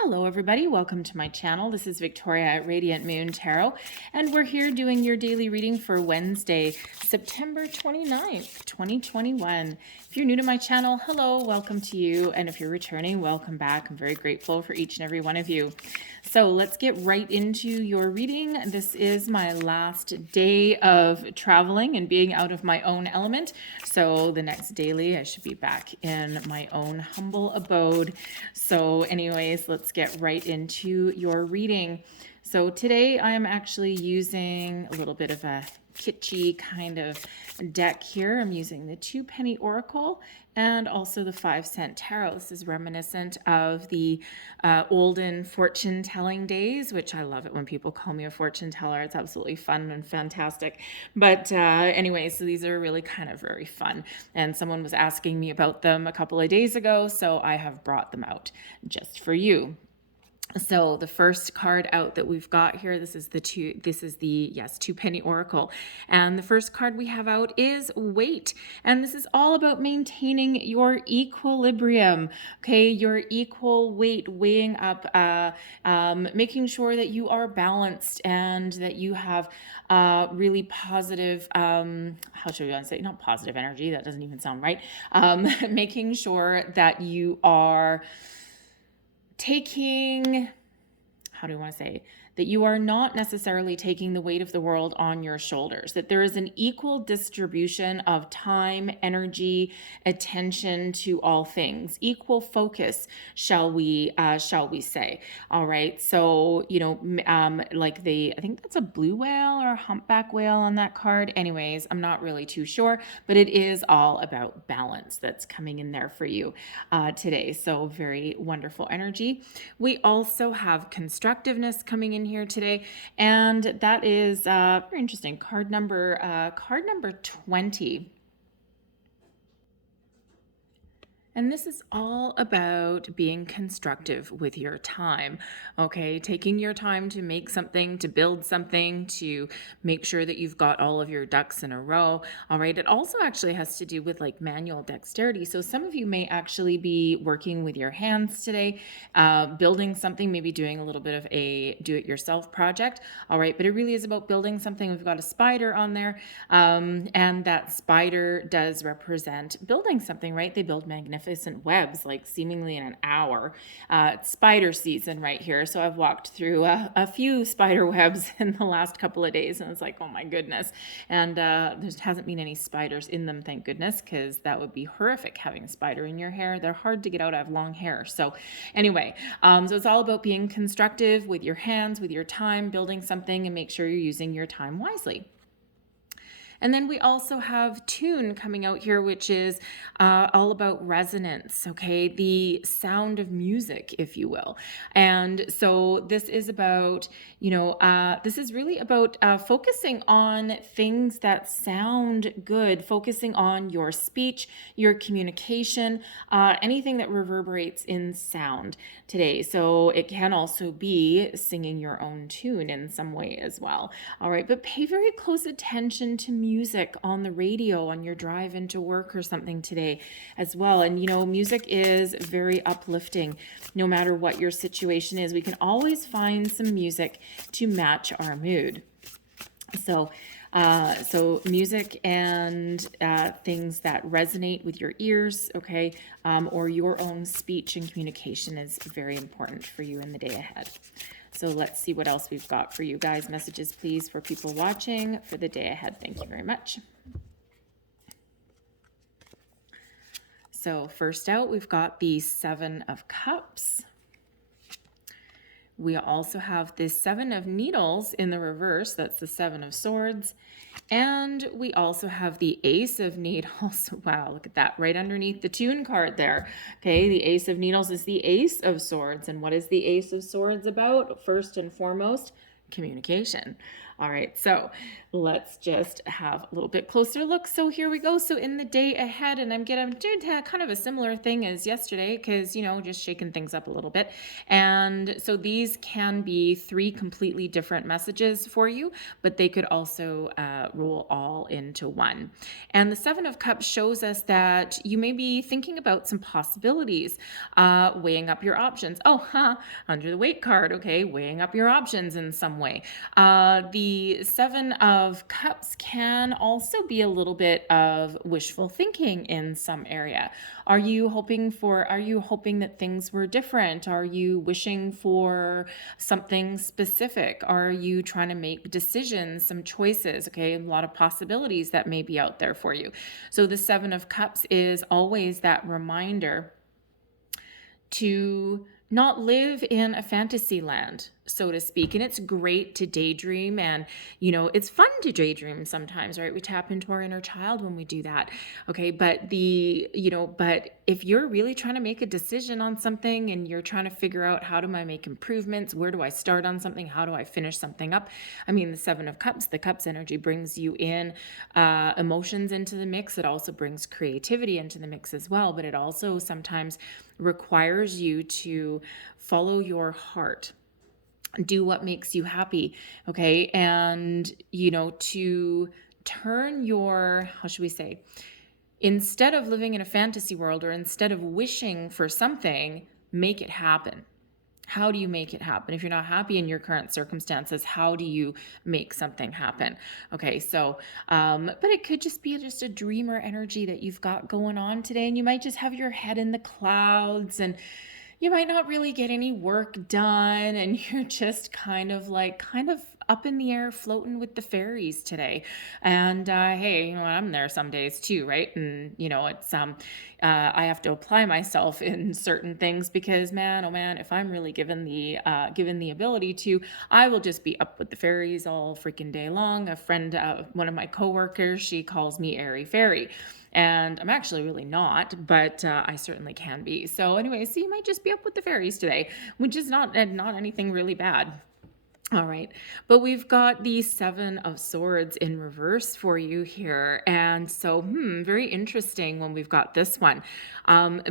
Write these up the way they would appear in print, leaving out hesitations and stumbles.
Hello everybody, welcome to my channel. This is Victoria at Radiant Moon Tarot, and we're here doing your daily reading for Wednesday, September 29th, 2021. If you're new to my channel, hello, welcome to you, and if you're returning, welcome back. I'm very grateful for each and every one of you. So let's get right into your reading. This is my last day of traveling and being out of my own element. So the next daily, I should be back in my own humble abode. So anyways, let's get right into your reading. So today I am actually using a little bit of a kitschy kind of deck here. I'm using the 2 penny oracle and also the 5-cent tarot. This is reminiscent of the olden fortune telling days, which I love it when people call me a fortune teller. It's absolutely fun and fantastic. But anyway, so these are really kind of very fun. And someone was asking me about them a couple of days ago, so I have brought them out just for you. So the first card out that we've got here, this is the 2 penny oracle. And the first card we have out is weight. And this is all about maintaining your equilibrium, okay? Your equal weight, weighing up, making sure that you are balanced and that you have really positive, how should we want to say, not positive energy, that doesn't even sound right. Making sure that you are taking, how do I want to say, that you are not necessarily taking the weight of the world on your shoulders, that there is an equal distribution of time, energy, attention to all things, equal focus, shall we say. All right. So, like I think that's a blue whale or a humpback whale on that card. Anyways, I'm not really too sure, but it is all about balance that's coming in there for you today. So very wonderful energy. We also have constructiveness coming in here today, and that is very interesting. Card number 20. And this is all about being constructive with your time, okay? Taking your time to make something, to build something, to make sure that you've got all of your ducks in a row, all right? It also actually has to do with like manual dexterity. So some of you may actually be working with your hands today, building something, maybe doing a little bit of a do-it-yourself project, all right? But it really is about building something. We've got a spider on there, and that spider does represent building something, right? They build magnificent webs like seemingly in an hour. It's spider season right here, so I've walked through a few spider webs in the last couple of days, and it's like, oh my goodness. And there hasn't been any spiders in them, thank goodness, because that would be horrific having a spider in your hair. They're hard to get out. I have long hair. So anyway, so it's all about being constructive with your hands, with your time, building something, and make sure you're using your time wisely. And then we also have tune coming out here, which is all about resonance, okay? The sound of music, if you will. And so this is about, this is really about focusing on things that sound good, focusing on your speech, your communication, anything that reverberates in sound today. So it can also be singing your own tune in some way as well. All right, but pay very close attention to music on the radio on your drive into work or something today as well. And music is very uplifting no matter what your situation is. We can always find some music to match our mood. So music and things that resonate with your ears, okay, or your own speech and communication is very important for you in the day ahead. So let's see what else we've got for you guys. Messages, please, for people watching for the day ahead. Thank you very much. So first out, we've got the 7 of Cups. We also have the 7 of Needles in the reverse. That's the 7 of Swords. And we also have the Ace of Needles. Wow, look at that, right underneath the tune card there. Okay, the Ace of Needles is the Ace of Swords. And what is the Ace of Swords about? First and foremost, communication. All right, so let's just have a little bit closer look. So here we go. So in the day ahead, and I'm doing kind of a similar thing as yesterday because, just shaking things up a little bit. And so these can be 3 completely different messages for you, but they could also roll all into one. And the 7 of Cups shows us that you may be thinking about some possibilities, weighing up your options. Under the weight card, okay, weighing up your options in some way. The 7 of Cups can also be a little bit of wishful thinking in some area. Are you hoping that things were different? Are you wishing for something specific? Are you trying to make decisions, some choices? Okay, a lot of possibilities that may be out there for you. So the 7 of Cups is always that reminder to not live in a fantasy land, so to speak. And it's great to daydream, and it's fun to daydream sometimes, right? We tap into our inner child when we do that. Okay, but but if you're really trying to make a decision on something and you're trying to figure out, how do I make improvements, where do I start on something, how do I finish something up? I mean, the 7 of Cups, the Cups energy brings you in emotions into the mix. It also brings creativity into the mix as well, but it also sometimes requires you to follow your heart, do what makes you happy, okay? And, to turn your, how should we say, instead of living in a fantasy world, or instead of wishing for something, make it happen. How do you make it happen? If you're not happy in your current circumstances, how do you make something happen? Okay, so, but it could just be just a dreamer energy that you've got going on today, and you might just have your head in the clouds, and you might not really get any work done, and you're just kind of up in the air floating with the fairies today. And hey, I'm there some days too, right? And it's I have to apply myself in certain things because, man, oh man, if I'm really given the ability to, I will just be up with the fairies all freaking day long. A friend, one of my coworkers, she calls me airy fairy. And I'm actually really not, but I certainly can be. So anyway, so you might just be up with the fairies today, which is not anything really bad. All right, but we've got the 7 of Swords in reverse for you here. And so, very interesting when we've got this one,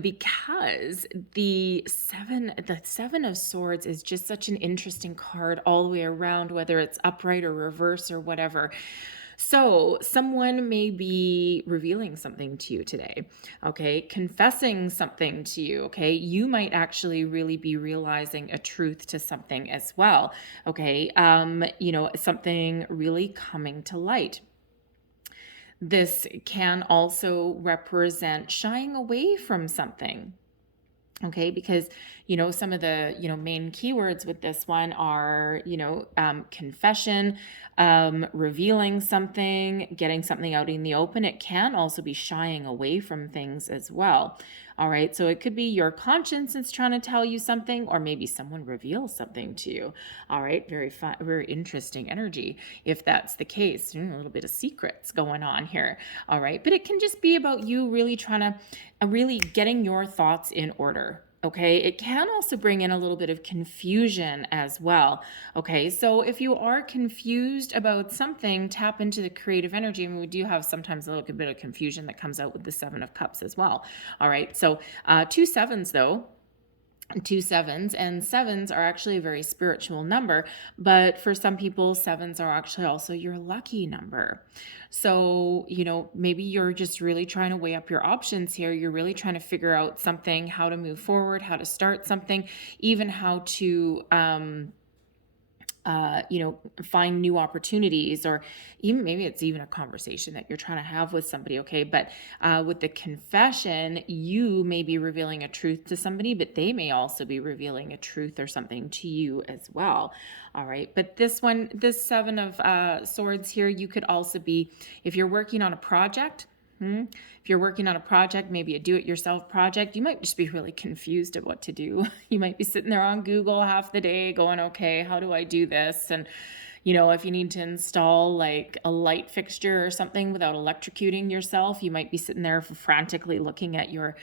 because the 7 of Swords is just such an interesting card all the way around, whether it's upright or reverse or whatever. So someone may be revealing something to you today, okay? Confessing something to you, okay? You might actually really be realizing a truth to something as well, okay? Something really coming to light. This can also represent shying away from something. Okay, because, some of the, main keywords with this one are, confession, revealing something, getting something out in the open. It can also be shying away from things as well. All right, so it could be your conscience is trying to tell you something, or maybe someone reveals something to you. All right, very fun, very interesting energy if that's the case. A little bit of secrets going on here. All right, but it can just be about you really trying to, really getting your thoughts in order. Okay, it can also bring in a little bit of confusion as well. Okay, so if you are confused about something, tap into the creative energy. I mean, we do have sometimes a little bit of confusion that comes out with the 7 of Cups as well. All right, so 2 sevens though. 2 sevens, and sevens are actually a very spiritual number, but for some people, sevens are actually also your lucky number. So, maybe you're just really trying to weigh up your options here. You're really trying to figure out something, how to move forward, how to start something, even how to, find new opportunities, or even maybe it's even a conversation that you're trying to have with somebody. Okay. But with the confession, you may be revealing a truth to somebody, but they may also be revealing a truth or something to you as well. All right. But this 7 of Swords here, you could also be, if you're working on a project, if you're working on a project, maybe a do-it-yourself project, you might just be really confused at what to do. You might be sitting there on Google half the day going, okay, how do I do this? And if you need to install like a light fixture or something without electrocuting yourself, you might be sitting there frantically looking at your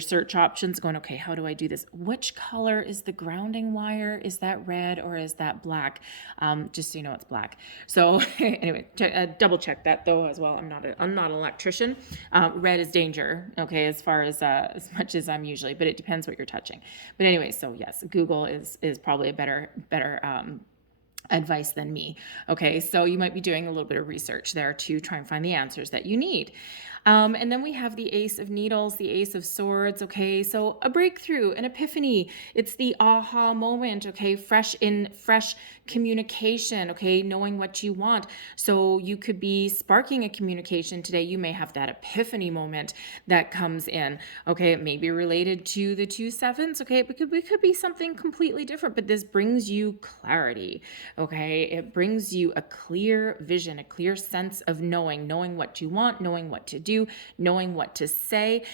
search options going, okay, how do I do this? Which color is the grounding wire? Is that red or is that black? Just so you know, it's black. So anyway, double check that though as well. I'm not an electrician. Red is danger. Okay. As far as much as I'm usually, but it depends what you're touching. But anyway, so yes, Google is probably a better advice than me. Okay, so you might be doing a little bit of research there to try and find the answers that you need. And then we have the Ace of Needles, the Ace of Swords. Okay, so a breakthrough, an epiphany. It's the aha moment. Okay, fresh communication. Okay, knowing what you want. So you could be sparking a communication today. You may have that epiphany moment that comes in. Okay, it may be related to the 2 sevens. Okay, it could be something completely different, but this brings you clarity. Okay, it brings you a clear vision, a clear sense of knowing what you want, knowing what to do, knowing what to say,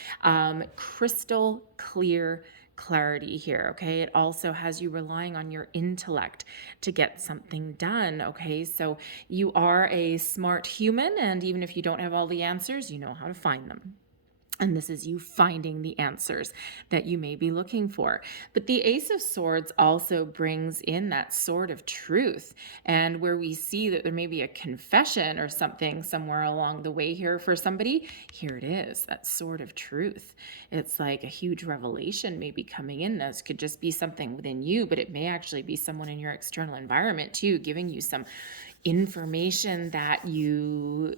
crystal clear clarity here. Okay, it also has you relying on your intellect to get something done. Okay, so you are a smart human, and even if you don't have all the answers, you know how to find them. And this is you finding the answers that you may be looking for. But the Ace of Swords also brings in that sword of truth. And where we see that there may be a confession or something somewhere along the way here for somebody, here it is, that sword of truth. It's like a huge revelation maybe coming in. This could just be something within you, but it may actually be someone in your external environment too, giving you some information that you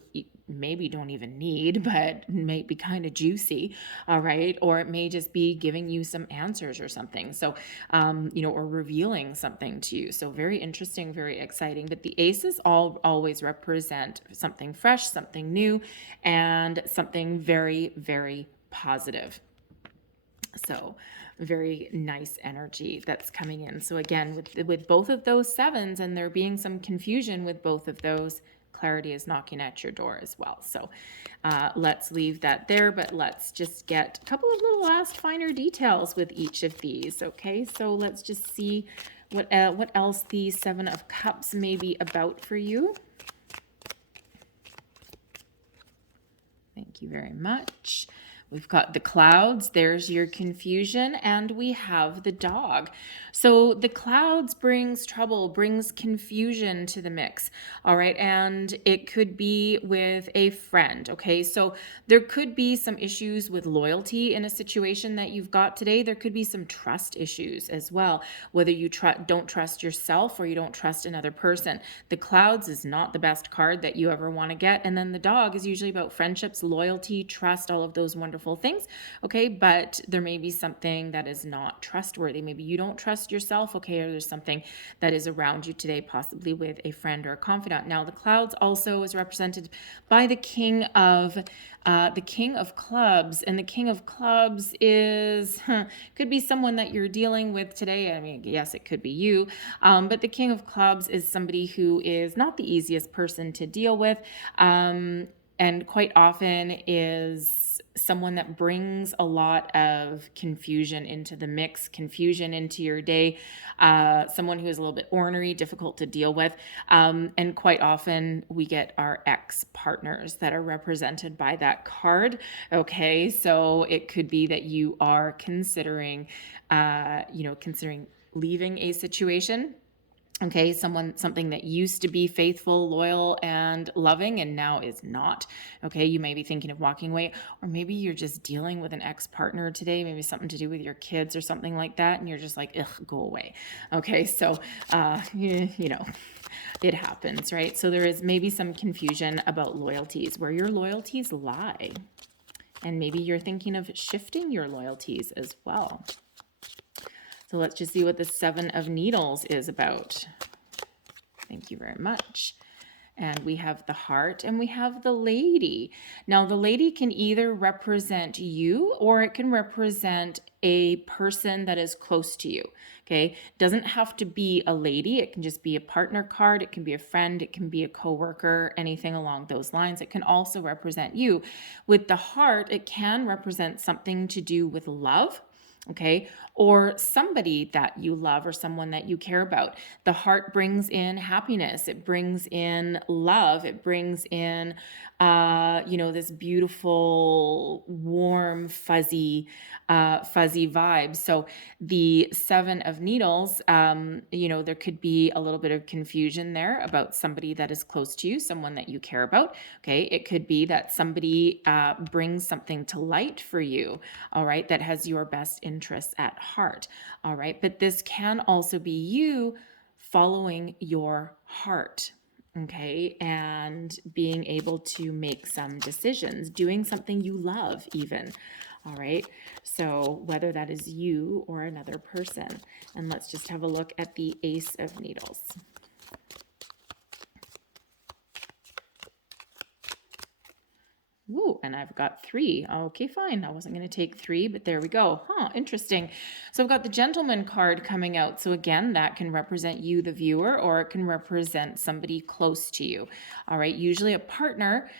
maybe don't even need, but may be kind of juicy. All right. Or it may just be giving you some answers or something. So, or revealing something to you. So very interesting, very exciting. But the aces always represent something fresh, something new, and something very, very positive. So very nice energy that's coming in. So again, with both of those sevens and there being some confusion with both of those, clarity is knocking at your door as well. So let's leave that there, but let's just get a couple of little last finer details with each of these. Okay, so let's just see what else the Seven of Cups may be about for you. Thank you very much. We've got the clouds, there's your confusion, and we have the dog. So the clouds brings trouble, brings confusion to the mix, all right? And it could be with a friend, okay? So there could be some issues with loyalty in a situation that you've got today. There could be some trust issues as well, whether you don't trust yourself or you don't trust another person. The clouds is not the best card that you ever want to get. And then the dog is usually about friendships, loyalty, trust, all of those wonderful things. Okay, but there may be something that is not trustworthy. Maybe you don't trust yourself, okay, or there's something that is around you today, possibly with a friend or a confidant. Now, the clouds also is represented by the King of Clubs, and the King of Clubs is could be someone that you're dealing with today. I mean, yes, it could be you, but the King of Clubs is somebody who is not the easiest person to deal with, and quite often is someone that brings a lot of confusion into the mix, confusion into your day, someone who is a little bit ornery, difficult to deal with. And quite often we get our ex-partners that are represented by that card. Okay, so it could be that you are considering leaving a situation. Okay, something that used to be faithful, loyal, and loving, and now is not. Okay, you may be thinking of walking away, or maybe you're just dealing with an ex-partner today, maybe something to do with your kids or something like that, and you're just like, ugh, go away. Okay, so, it happens, right? So there is maybe some confusion about loyalties, where your loyalties lie. And maybe you're thinking of shifting your loyalties as well. So let's just see what the Seven of Needles is about. Thank you very much. And we have the Heart and we have the Lady. Now the Lady can either represent you or it can represent a person that is close to you. Okay, doesn't have to be a lady. It can just be a partner card. It can be a friend. It can be a coworker, anything along those lines. It can also represent you. With the Heart, it can represent something to do with love. okay, or somebody that you love or someone that you care about. The heart brings in happiness, it brings in love, it brings in, this beautiful, warm, fuzzy vibe. So the Seven of Needles, there could be a little bit of confusion there about somebody that is close to you, someone that you care about. Okay, it could be that somebody brings something to light for you, all right, that has your best interests at heart, all right. But this can also be you following your heart, okay, and being able to make some decisions, doing something you love even, all right. So whether that is you or another person. And let's just have a look at the Ace of Needles. Ooh, and I've got 3. Okay, fine. I wasn't going to take 3, but there we go. Interesting. So I've got the Gentleman card coming out. So again, that can represent you, the viewer, or it can represent somebody close to you. All right. Usually a partner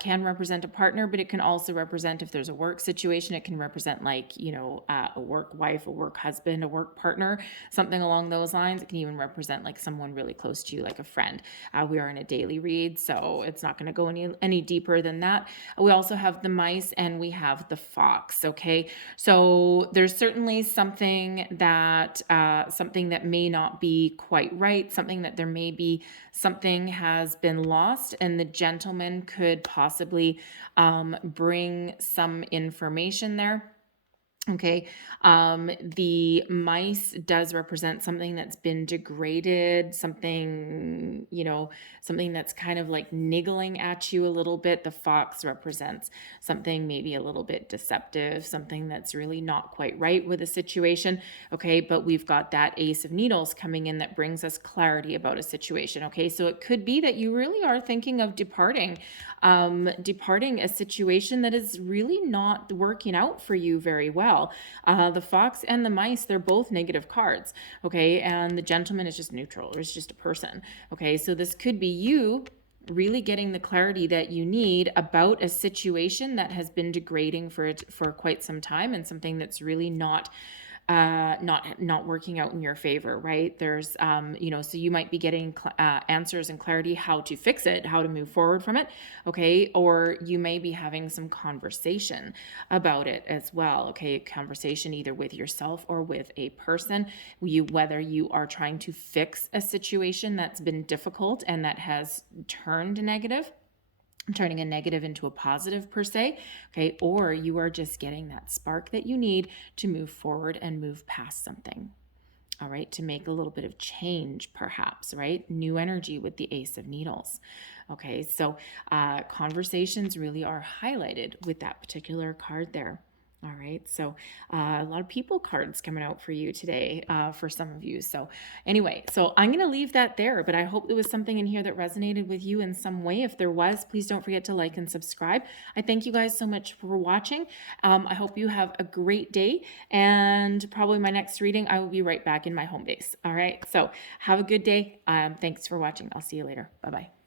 can represent a partner, but it can also represent, if there's a work situation, it can represent like, a work wife, a work husband, a work partner, something along those lines. It can even represent like someone really close to you, like a friend. We are in a daily read, so it's not going to go any deeper than that. We also have the mice and we have the fox. Okay, so there's certainly something that may not be quite right, something that there may be something has been lost, and the gentleman could possibly bring some information there. Okay, the mice does represent something that's been degraded, something, something that's kind of like niggling at you a little bit. The fox represents something maybe a little bit deceptive, something that's really not quite right with a situation. Okay, but we've got that Ace of Needles coming in that brings us clarity about a situation. Okay, so it could be that you really are thinking of departing a situation that is really not working out for you very well. The fox and the mice, they're both negative cards, okay? And the gentleman is just neutral. It's just a person, okay? So this could be you really getting the clarity that you need about a situation that has been degrading for quite some time, and something that's really not working out in your favor, right? There's, so you might be getting answers and clarity how to fix it, how to move forward from it, okay? Or you may be having some conversation about it as well, okay? Conversation either with yourself or with a person, whether you are trying to fix a situation that's been difficult and that has turned negative, turning a negative into a positive per se, okay? Or you are just getting that spark that you need to move forward and move past something, all right? To make a little bit of change perhaps, right? New energy with the Ace of Needles, okay? So conversations really are highlighted with that particular card there. All right, so a lot of people cards coming out for you today, for some of you. So anyway, so I'm going to leave that there, but I hope there was something in here that resonated with you in some way. If there was, please don't forget to like and subscribe. I thank you guys so much for watching. I hope you have a great day, and probably my next reading, I will be right back in my home base. All right, so have a good day. Thanks for watching. I'll see you later. Bye-bye.